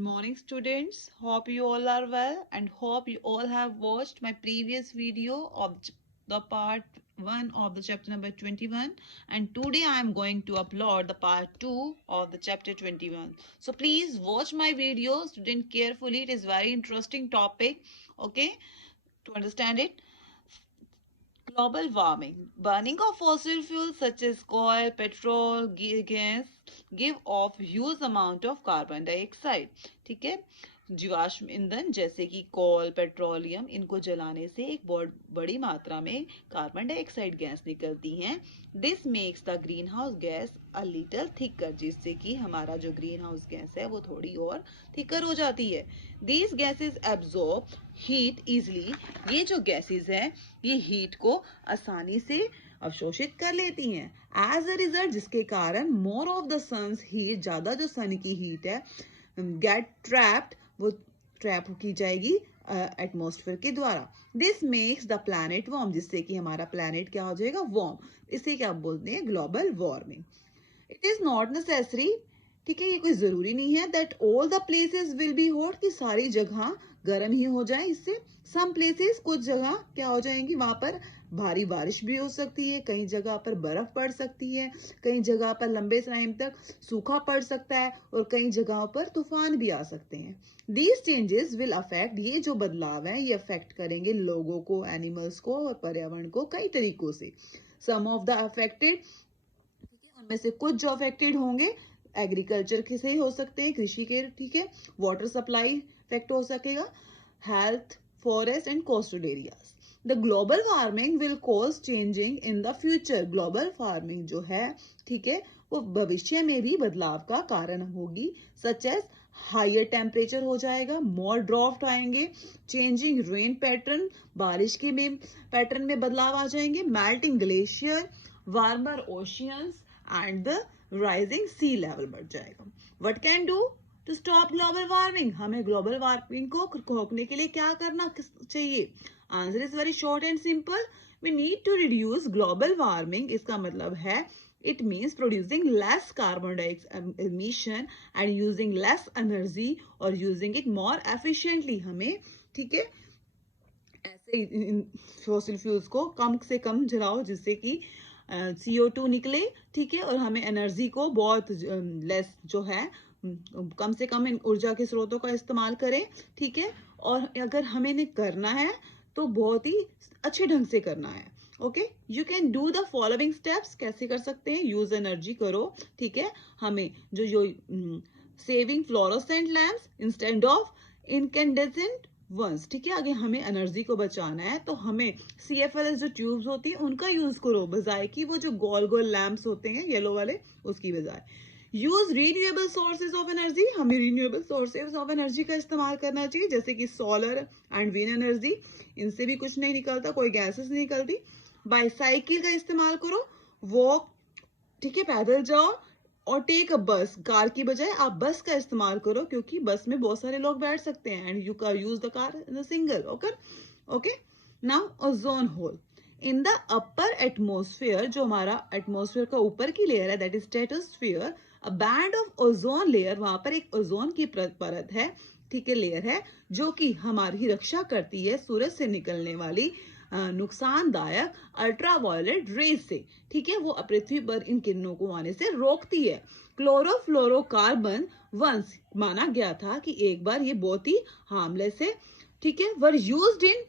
morning, students. Hope you all are well and hope you all have watched my previous video of the part 1 of the chapter number 21, and today I am going to upload the part 2 of the chapter 21. So please watch my video, student, carefully. It is very interesting topic, okay, to understand it. Global warming. Burning of fossil fuels such as coal, petrol, gas give off huge amount of carbon dioxide. ठीक है, जीवाश्म ईंधन जैसे कि कोल, petroleum, इनको जलाने से एक बहुत बड़ी मात्रा में कार्बन डाइऑक्साइड गैस निकलती हैं. This makes the green house gas a little thicker, जिससे कि हमारा जो ग्रीन हाउस गैस है वो थोड़ी और थिकर हो जाती है. These gases absorb heat easily. ये जो गैसेस है ये हीट को आसानी से अवशोषित कर लेती हैं. एज अ रिजल्ट, जिसके कारण more of the sun's heat, ज्यादा जो सन की हीट है गेट ट्रैप्ड, वो ट्रैप की जाएगी एटमॉस्फेयर के द्वारा. This makes the planet warm, जिससे कि हमारा प्लैनेट क्या हो जाएगा, वार्म. इसे क्या बोलते हैं, global warming. It is not necessary, ठीक है, ये कोई जरूरी नहीं है that all the places will be hot, कि सारी जगह गर्म ही हो जाए. इससे सम प्लेसेस, कुछ जगह क्या हो जाएंगी, वहां पर भारी बारिश भी हो सकती है, कई जगह पर बर्फ पड़ सकती है, कई जगह पर लंबे टाइम तक सूखा पड़ सकता है, और कई जगहों पर तूफान भी आ सकते हैं. दीज चेंजेस विल अफेक्ट, ये जो बदलाव है ये अफेक्ट करेंगे लोगों को, एनिमल्स को और पर्यावरण को कई तरीकों से. सम ऑफ द अफेक्टेड, उनमें से कुछ जो अफेक्टेड होंगे एग्रीकल्चर के से हो सकते हैं, कृषि के, ठीक है, वाटर सप्लाई इफेक्ट हो सकेगा, health, forest and coastal areas. The global warming will cause changing in the future. Global warming जो है, ठीक है, वो भविष्य में भी बदलाव का कारण होगी. सच एज हायर टेम्परेचर हो जाएगा, मोर ड्रॉफ्ट आएंगे, चेंजिंग रेन पैटर्न, बारिश के में पैटर्न में बदलाव आ जाएंगे, melting glacier, warmer oceans and the rising sea level बढ़ जाएगा. What can do to stop global warming? हमें ग्लोबल वार्मिंग को रोकने के लिए क्या करना चाहिए? Answer is very short and simple. We need to reduce global warming. इसका मतलब है it means producing less carbon dioxide emission and using less energy or using it more efficiently. हमें, ठीक है, ऐसे फॉसिल फ्यूल्स को कम से कम जलाओ जिससे कि CO2 निकले, ठीक है, और हमें एनर्जी को बहुत लेस जो है कम से कम ऊर्जा के स्रोतों का इस्तेमाल करें, ठीक है, और अगर हमें इन्हें करना है तो बहुत ही अच्छे ढंग से करना है. Okay, you can do the following steps. कैसे कर सकते हैं? यूज एनर्जी करो, ठीक है, हमें जो saving fluorescent lamps instead of incandescent ones, ठीक है, अगर हमें एनर्जी को बचाना है तो हमें CFLS जो ट्यूब्स होती है उनका यूज करो, बजाय कि वो जो गोल गोल लैम्प्स होते हैं येलो वाले उसकी बजाय. Use renewable sources of energy. हमें रीन्यूएबल सोर्सेज ऑफ एनर्जी का इस्तेमाल करना चाहिए, जैसे कि सोलर एंड विंड एनर्जी. इनसे भी कुछ नहीं निकलता, कोई गैसेस नहीं निकलती. बाईसाइकिल का इस्तेमाल करो, वॉक, ठीक है, पैदल जाओ, और टेक अ बस. कार की बजाय आप बस का इस्तेमाल करो, क्योंकि बस में बहुत सारे लोग बैठ सकते हैं. And you can use the car in a single. Okay. Now ozone hole. In the upper atmosphere, जो हमारा एटमोस्फेयर का ऊपर की लेयर है, that is stratosphere, a band of ozone layer, वहां पर एक ओजोन की परत है, ठीक है, लेयर है, जो कि हमारी रक्षा करती है सूरज से निकलने वाली नुकसानदायक अल्ट्रावायलेट रेज से, ठीक है, वो पृथ्वी पर इन किरणों को आने से रोकती है. क्लोरोफ्लोरोकार्बन वंस माना गया था कि एक बार ये बहुत ही हार्मलेस है, ठीक है, वर यूज्ड इन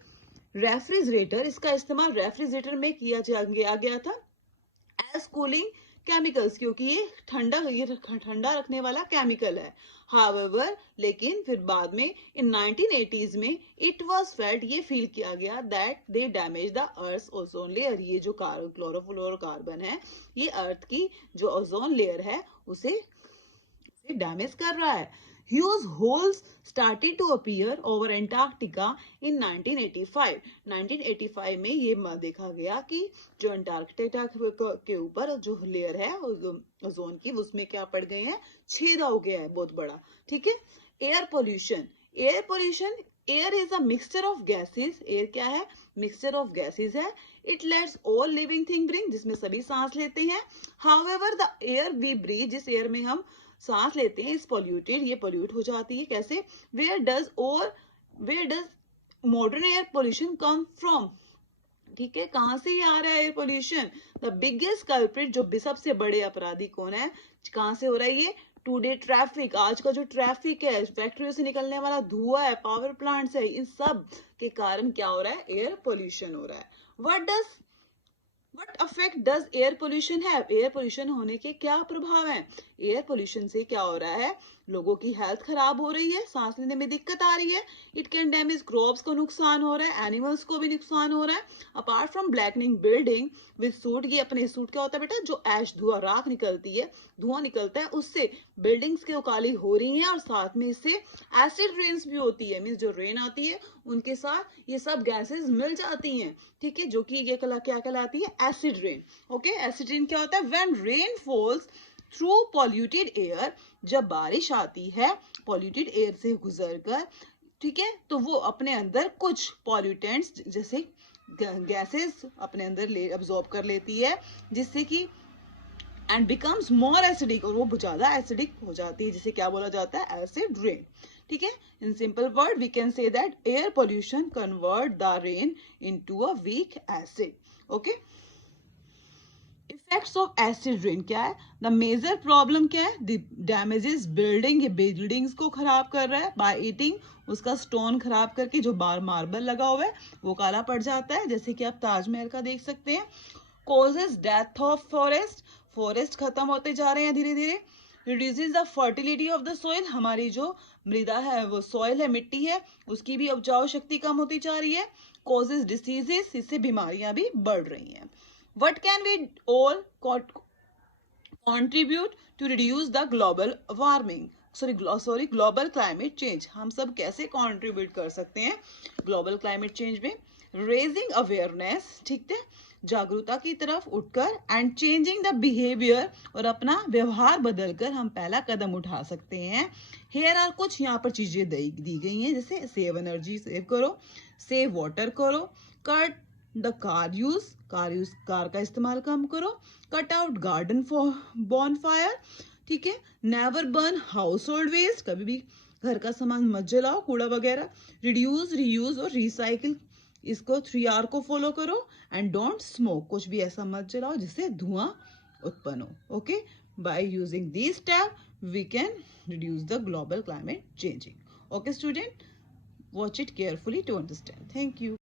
रेफ्रिजरेटर. इसका इस्तेमाल रेफ्रिजरेटर में किया गया था एज कूलिंग केमिकल्स, क्योंकि ये ठंडा रखने वाला केमिकल है. हाउएवर, लेकिन फिर बाद में इन 1980s में इट वाज फेल्ट, ये फील किया गया that they damage the earth ozone layer. ये जो क्लोरोफ्लोरोकार्बन है ये अर्थ की जो ओजोन लेयर है उसे डैमेज कर रहा है. Huge holes started to appear over Antarctica in 1985. 1985 में ये देखा गया कि जो अंटार्कटिका के ऊपर जो लेयर है ओजोन की, उसमें क्या पड़ गए हैं, छेद हो गया है बहुत बड़ा, ठीक है. Air pollution. Air is a mixture of gases. Air क्या है? मिक्सचर ऑफ गैसेस है. It lets all living thing breathe, जिसमें सभी सांस लेते हैं. However the air we breathe, जिस एयर में हम सांस लेते हैं इज पॉल्यूटेड, ये पॉल्यूट हो जाती है। कैसे? Where does modern air pollution come from? ठीक है, कहां से ये आ रहा है air pollution? The biggest culprit, जो सबसे बड़े अपराधी कौन है, कहां से हो रहा है ये? टुडे ट्रैफिक, आज का जो ट्रैफिक है, फैक्ट्रियों से निकलने वाला धुआं है, पावर प्लांट्स है, इन सब के कारण क्या हो रहा है? एयर पोल्यूशन हो रहा है। What affect does air pollution have? Air pollution होने के क्या प्रभाव हैं? एयर पोल्यूशन से क्या हो रहा है? लोगों की हेल्थ खराब हो रही है, सांस लेने में दिक्कत आ रही है। इट कैन डैमेज क्रॉप्स को नुकसान हो रहा है, एनिमल्स को भी नुकसान हो रहा है। Apart from blackening building with suit, ये अपने सूट क्या होता है बेटा? जो ऐश धुआं राख निकलती है, धुआं निकलता है, उससे बिल्डिंग्स की काली हो रही है, और साथ में इससे एसिड रेन्स भी होती है। मीन्स जो रेन आती है उनके साथ ये सब गैसेस मिल जाती हैं, ठीक है, जो कि ये क्या कहलाती है? Acid rain. Okay, acid rain क्या होता है? When rain false through polluted air, जब बारिश आती है पॉल्यूटेड एयर से गुजरकर, ठीक है, तो वो अपने अंदर कुछ पॉल्यूटेंट्स जैसे गैसेस अपने अंदर अब्सॉर्ब कर लेती है, जिससे कि एंड बिकम्स मोर एसिडिक, और वो ज्यादा एसिडिक हो जाती है, जिसे क्या बोला जाता है? Acid rain. ठीक है, in simple word we can say that air pollution convert the rain into a weak acid. Okay, effects of acid rain क्या है? द मेजर प्रॉब्लम क्या है? द डैमेजेस बिल्डिंग, ये बिल्डिंग्स को खराब कर रहा है बाय ईटिंग, उसका स्टोन खराब करके जो मार्बल लगा हुआ है वो काला पड़ जाता है, जैसे कि आप ताजमहल का देख सकते हैं। Causes death of forest, forest खत्म होते जा रहे हैं धीरे धीरे। Reduces the fertility of the soil, हमारी जो मृदा है, वो सॉइल है, मिट्टी है, उसकी भी उपजाऊ शक्ति कम होती जा रही है। कॉजेज डिसीजेस, इससे बीमारियां भी बढ़ रही हैं। What can we all contribute to reduce the global warming? Global climate change. हम सब कैसे कंट्रीब्यूट कर सकते हैं ग्लोबल क्लाइमेट चेंज में? रेजिंग अवेयरनेस, ठीक है, जागरूकता की तरफ उठकर, एंड चेंजिंग द बिहेवियर, और अपना व्यवहार बदलकर हम पहला कदम उठा सकते हैं। हेयर आर कुछ यहाँ पर चीजें दी गई हैं, जैसे सेव एनर्जी सेव करो, सेव वाटर करो, कट द कार का इस्तेमाल कम करो, cut out garden for bonfire, ठीक है, never burn household waste, कभी भी घर का सामान मत जलाओ, कूड़ा वगैरह, रिड्यूस, रीयूज और रिसाइकिल, इसको 3R को फॉलो करो, एंड डोंट स्मोक, कुछ भी ऐसा मत जलाओ जिससे धुआं उत्पन्न हो। Okay, by using this step we can reduce the global climate changing. Okay student, watch it carefully to understand. Thank you.